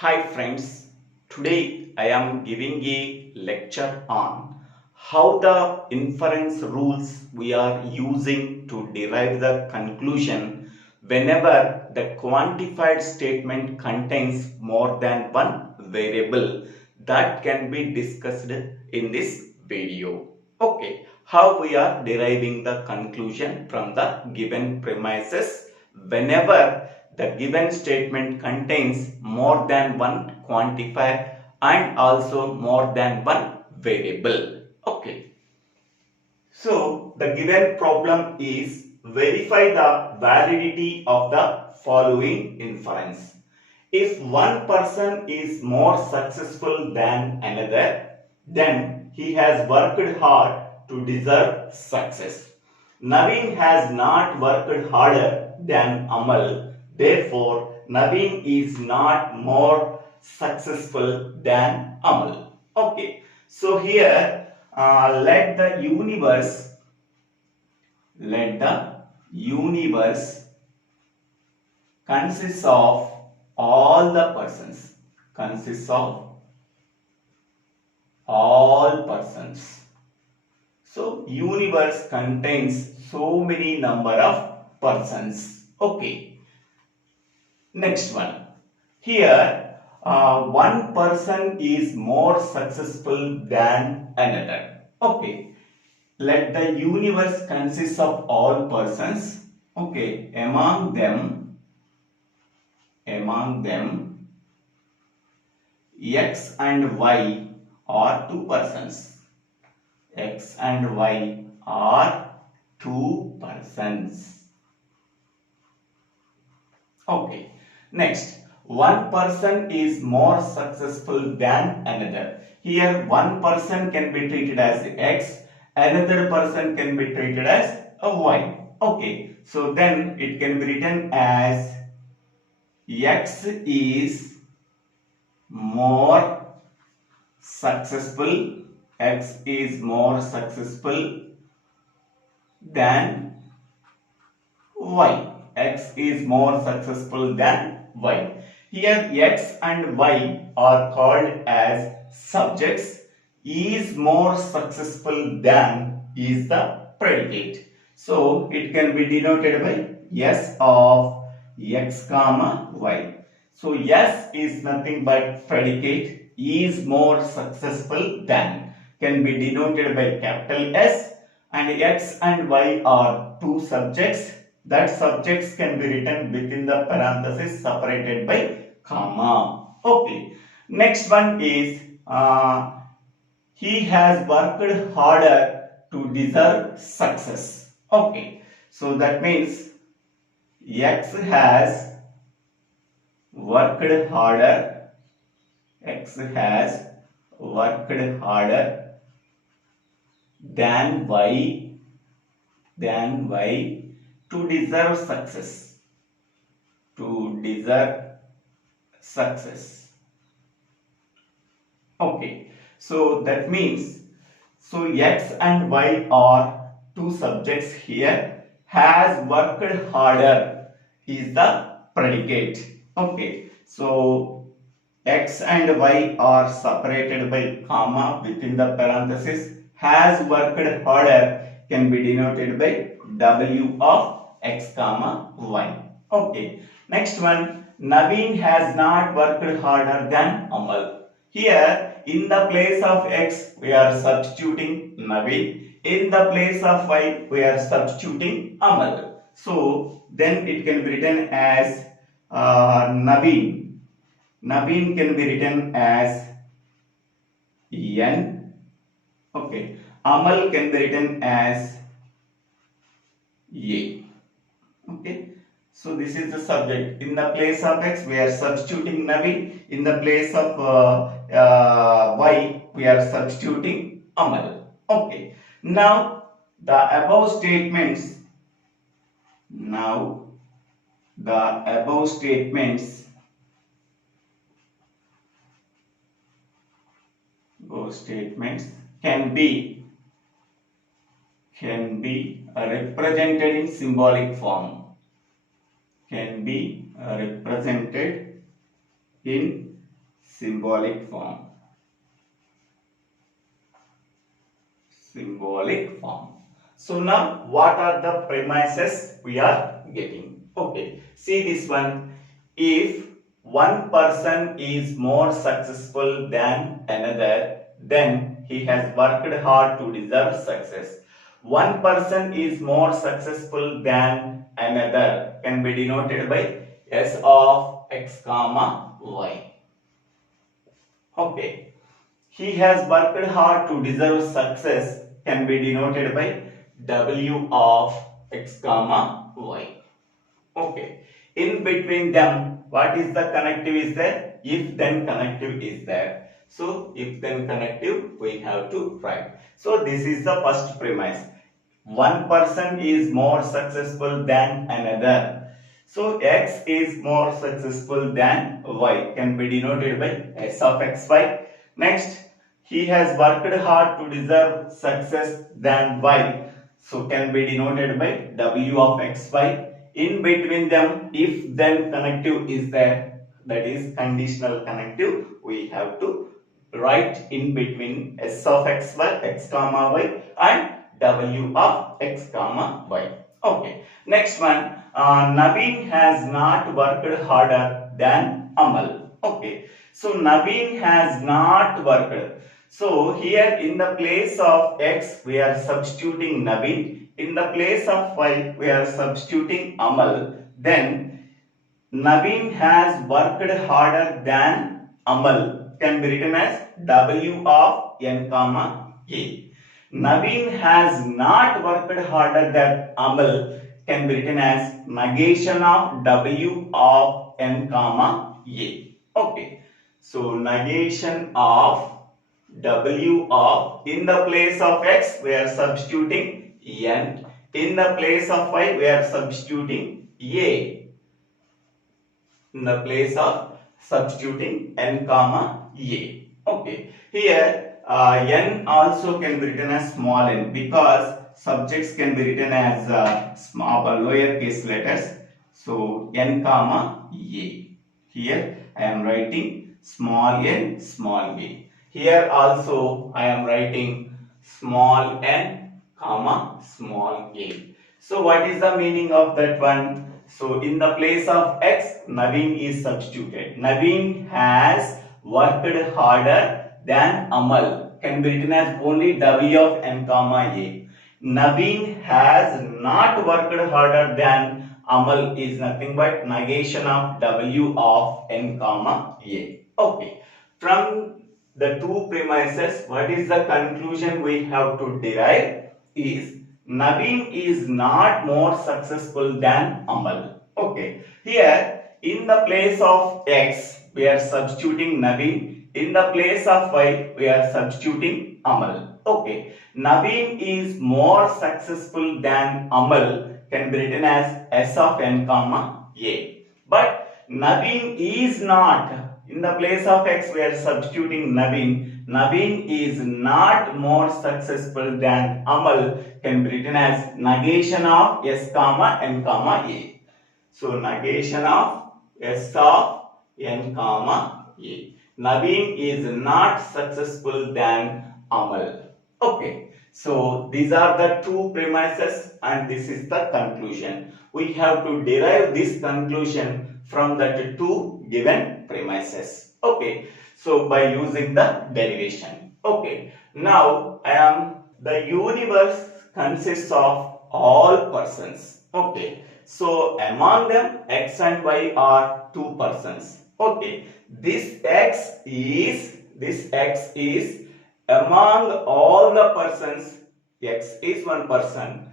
Hi friends, today I am giving a lecture on how the inference rules we are using to derive the conclusion whenever the quantified statement contains more than one variable that can be discussed in this video. Okay, how we are deriving the conclusion from the given premises whenever the given statement contains more than one quantifier and also more than one variable. Okay. So the given problem is verify the validity of the following inference. If one person is more successful than another, then he has worked hard to deserve success. Naveen has not worked harder than Amal, therefore Naveen is not more successful than Amal. Okay, so here let the universe consists of all the persons, consists of all persons. So universe contains so many number of persons. Okay. Next one. Here one person is more successful than another. Okay. Let the universe consist of all persons. Okay. Among them X and Y are two persons. X and Y are two persons. Okay. Next, one person is more successful than another. Here, one person can be treated as X, another person can be treated as a Y. Okay. So then it can be written as X is more successful, X is more successful than Y. X is more successful than Y. Here X and Y are called as subjects. Is more successful than is the predicate. So it can be denoted by S of X comma Y. So S is nothing but predicate. Is more successful than can be denoted by capital S, and X and Y are two subjects. That subjects can be written within the parenthesis separated by comma. Okay. Next one is he has worked harder to deserve success. Okay. So that means X has worked harder. X has worked harder than Y to deserve success. To deserve success. Okay. So that means X and Y are two subjects here. Has worked harder is the predicate. Okay. So X and Y are separated by comma within the parenthesis. Has worked harder can be denoted by W of X comma Y. Okay. Next one. Naveen has not worked harder than Amal. Here in the place of X we are substituting Naveen. In the place of Y we are substituting Amal. So then it can be written as Naveen. Naveen can be written as N. Okay. Amal can be written as A. Okay. So this is the subject. In the place of X we are substituting Naveen. In the place of Y we are substituting Amal. Okay. Now the above statements. Statements can be represented in symbolic form. Can be represented in Symbolic form. Symbolic form. So now what are the premises we are getting? Okay, see this one. If one person is more successful than another, then he has worked hard to deserve success. One person is more successful than another can be denoted by S of x comma y. Okay. He has worked hard to deserve success can be denoted by W of x comma y. Okay. In between them, what is the connective is there? If then connective is there. So if then connective we have to write. So this is the first premise. One person is more successful than another. So x is more successful than y can be denoted by S of xy. Next, he has worked hard to deserve success than y. So can be denoted by W of xy. In between them, if then connective is there, that is conditional connective, we have to write in between S of xy, x comma y and W of x comma y. Okay. Next one, Naveen has not worked harder than Amal. Okay. So Naveen has not worked. So here in the place of x we are substituting Naveen. In the place of y we are substituting Amal. Then Naveen has worked harder than Amal can be written as W of n comma a. Naveen has not worked harder than Amal can be written as negation of W of n comma a. Okay. So negation of W of, in the place of x we are substituting n. In the place of y we are substituting a. In the place of substituting n comma a. Okay. Here n also can be written as small n because subjects can be written as small or lowercase letters. So n comma a. Here I am writing small n, small a. Here also I am writing small n comma small a. So what is the meaning of that one? So in the place of x, Naveen is substituted. Naveen has worked harder than Amal can be written as only W of n comma a. Naveen has not worked harder than Amal is nothing but negation of W of n comma a. Okay. From the two premises, what is the conclusion we have to derive is Naveen is not more successful than Amal. Okay. Here in the place of x we are substituting Naveen. In the place of y we are substituting Amal. Okay. Naveen is more successful than Amal can be written as S of n comma a. But Naveen is not. In the place of x we are substituting Naveen. Naveen is not more successful than Amal can be written as negation of S comma n comma a. So negation of S of n comma a. Naveen is not successful than Amal. Okay. So these are the two premises and this is the conclusion. We have to derive this conclusion from the two given premises. Okay. So by using the derivation. Okay. Now the universe consists of all persons. Okay. So among them x and y are two persons. Okay. This x is among all the persons. X is one person.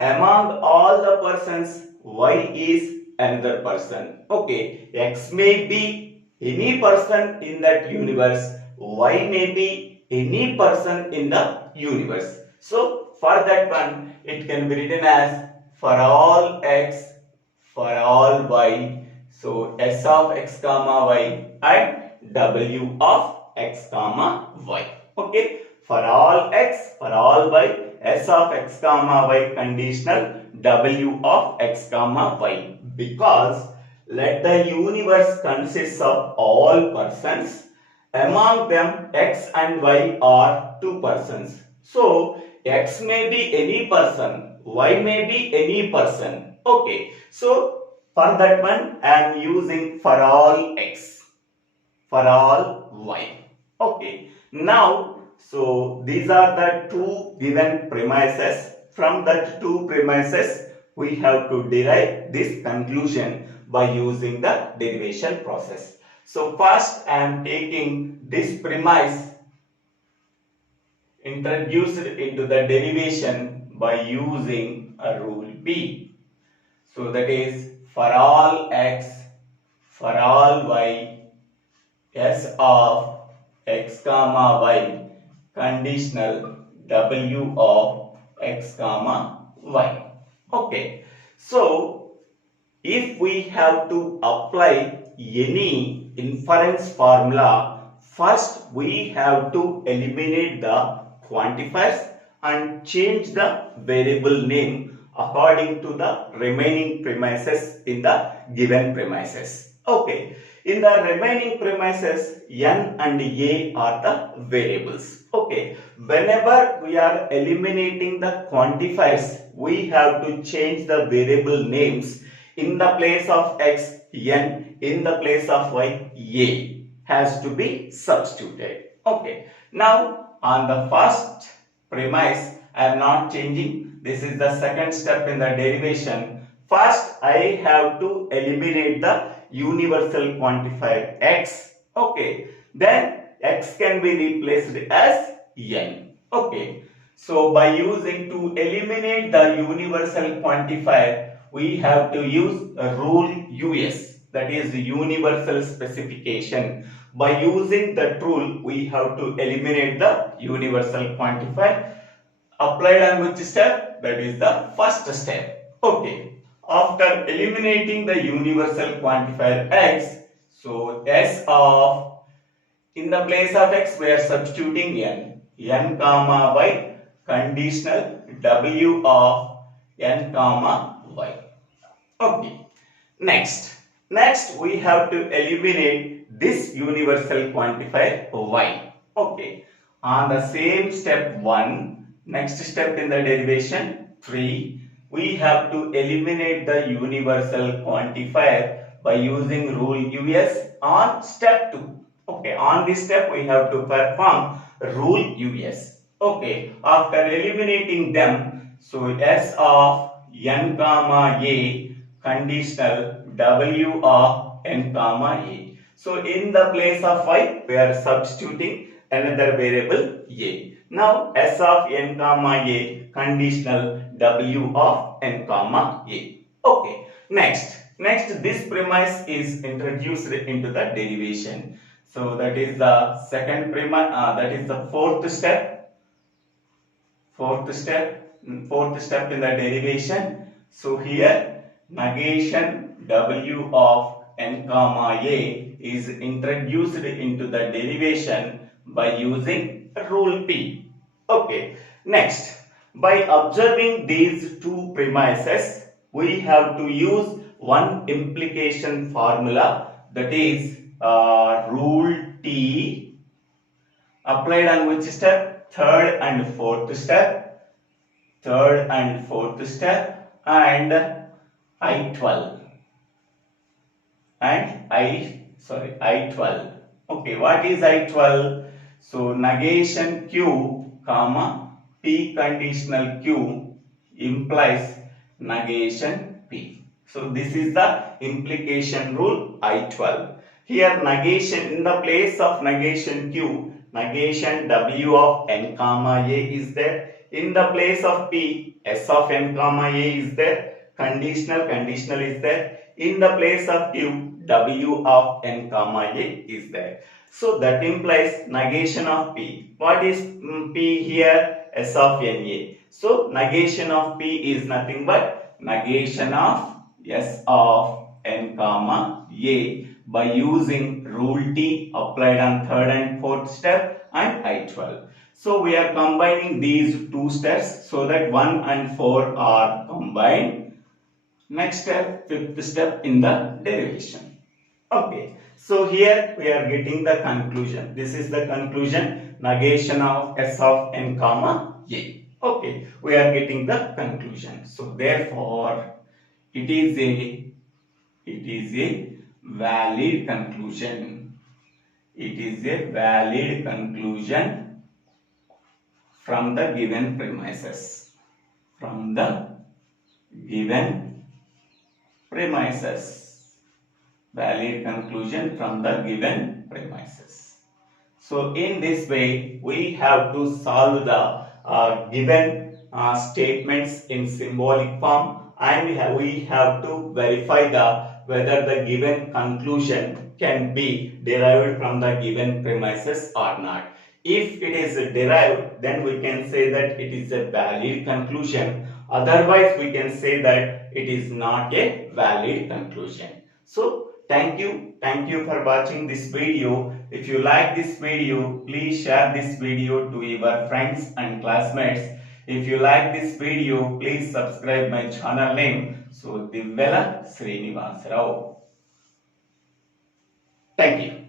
Among all the persons, y is another person. Okay. X may be any person in that universe. Y may be any person in the universe. So for that one, it can be written as for all x, for all y. So S of x comma y and W of x comma y. Okay. For all x, for all y, S of x comma y conditional W of x comma y. Because let the universe consists of all persons. Among them, X and Y are two persons. So, X may be any person, Y may be any person. Okay. So, for that one, I am using for all X, for all Y. Okay. Now, so these are the two given premises. From that two premises, we have to derive this conclusion by using the derivation process. So first I am taking this premise introduced into the derivation by using a rule B. So that is for all x, for all y, s of x comma y, conditional w of x comma y. Okay. So if we have to apply any inference formula, first we have to eliminate the quantifiers and change the variable name according to the remaining premises in the given premises. Okay. In the remaining premises, n and a are the variables. Okay. Whenever we are eliminating the quantifiers, we have to change the variable names. In the place of x, n, in the place of y, a has to be substituted. Okay. Now, on the first premise, I am not changing. This is the second step in the derivation. First, I have to eliminate the universal quantifier x. Okay. Then, x can be replaced as n. Okay. So, by using to eliminate the universal quantifier, we have to use a rule US, that is universal specification. By using that rule, we have to eliminate the universal quantifier. Applied on which step? That is the first step. Okay. After eliminating the universal quantifier x, so s of, in the place of x, we are substituting n comma y, conditional w of n comma y. Okay. Next we have to eliminate this universal quantifier y. Okay. On the same step 1, next step in the derivation 3, we have to eliminate the universal quantifier by using rule US on step 2. Okay. On this step we have to perform rule US. Okay. After eliminating them, so s of n comma a, conditional w of n comma a. So in the place of y, we are substituting another variable a. Now s of n comma a, conditional w of n comma a. Okay. Next this premise is introduced into the derivation. So that is the second premise. That is the fourth step. Fourth step in the derivation. So here negation w of n comma a is introduced into the derivation by using rule P. Okay. Next, by observing these two premises, we have to use one implication formula, that is rule T, applied on which step? Third and fourth step, and I12 and I12. Okay, what is I12? So negation Q comma P conditional Q implies negation P. So this is the implication rule I12. Here negation, in the place of negation Q, negation W of n comma a is there. In the place of P, S of n comma a is there. Conditional is there. In the place of Q, W of n comma a is there. So that implies negation of P. What is P here? S of n a. So negation of P is nothing but negation of S of n comma a by using rule T applied on third and fourth step and I12. So we are combining these two steps so that 1 and 4 are combined. Next step, fifth step in the derivation. Okay, so here we are getting the conclusion. This is the conclusion, negation of S of n comma a. Okay, we are getting the conclusion. So therefore, it is a valid conclusion. It is a valid conclusion from the given premises. From the given premises. Valid conclusion from the given premises. So in this way, we have to solve the given statements in symbolic form, and we have to verify whether the given conclusion can be derived from the given premises or not. If it is derived, then we can say that it is a valid conclusion. Otherwise, we can say that it is not a valid conclusion. So thank you for watching this video. If you like this video, please share this video to your friends and classmates. If you like this video, please subscribe my channel name. So Divvela Srinivas Rao. Thank you.